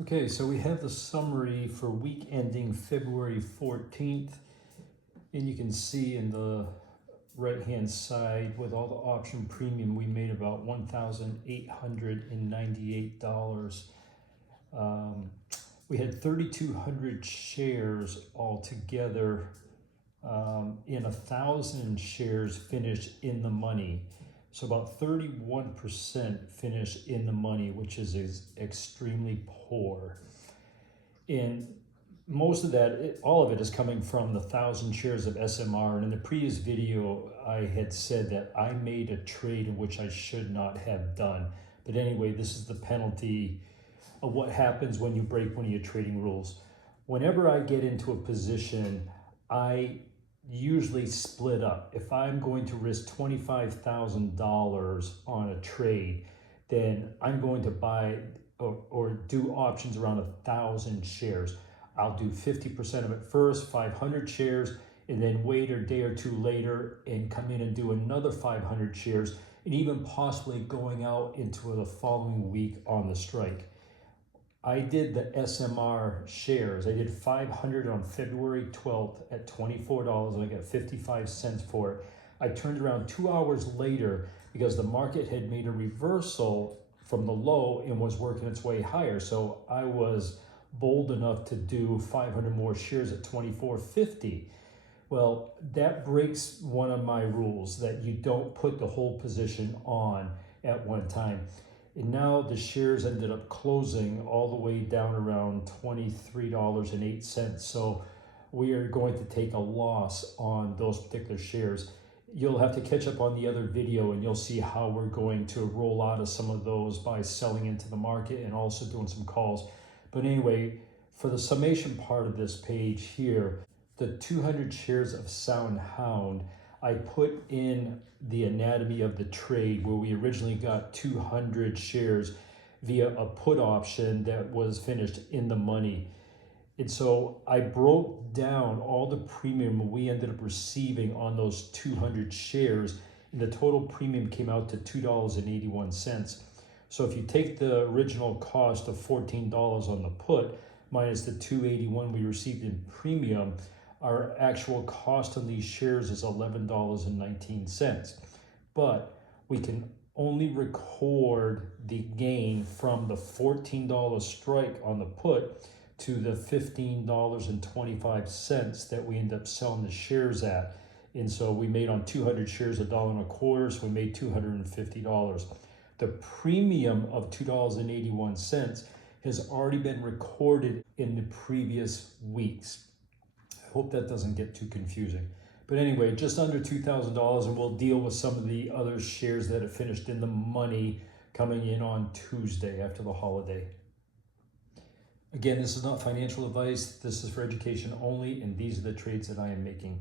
Okay, so we have the summary for week ending February 14th, and you can see in the right-hand side with all the option premium, we made about $1,898. We had 3,200 shares altogether, and 1,000 shares finished in the money. So about 31% finished in the money, which is extremely poor. And most of that, all of it is coming from the 1,000 shares of SMR. And in the previous video, I had said that I made a trade in which I should not have done. But anyway, this is the penalty of what happens when you break one of your trading rules. Whenever I get into a position, I usually split up. If I'm going to risk $25,000 on a trade, then I'm going to buy or do options around 1,000 shares. I'll do 50% of it first, 500 shares, and then wait a day or two later and come in and do another 500 shares, and even possibly going out into the following week on the strike. I did the SMR shares. I did 500 on February 12th at $24 and I got 55 cents for it. I turned around 2 hours later because the market had made a reversal from the low and was working its way higher. So I was bold enough to do 500 more shares at $24.50. Well, that breaks one of my rules that you don't put the whole position on at one time. And now the shares ended up closing all the way down around $23.08. So we are going to take a loss on those particular shares. You'll have to catch up on the other video and you'll see how we're going to roll out of some of those by selling into the market and also doing some calls. But anyway, for the summation part of this page here, the 200 shares of Sound Hound, I put in the anatomy of the trade where we originally got 200 shares via a put option that was finished in the money. And so I broke down all the premium we ended up receiving on those 200 shares, and the total premium came out to $2.81. So if you take the original cost of $14 on the put minus the $2.81 we received in premium, our actual cost on these shares is $11.19. But we can only record the gain from the $14 strike on the put to the $15.25 that we end up selling the shares at. And so we made on 200 shares $1.25, so we made $250. The premium of $2.81 has already been recorded in the previous weeks. I hope that doesn't get too confusing. But anyway, just under $2,000, and we'll deal with some of the other shares that have finished in the money coming in on Tuesday after the holiday. Again, this is not financial advice. This is for education only, and these are the trades that I am making.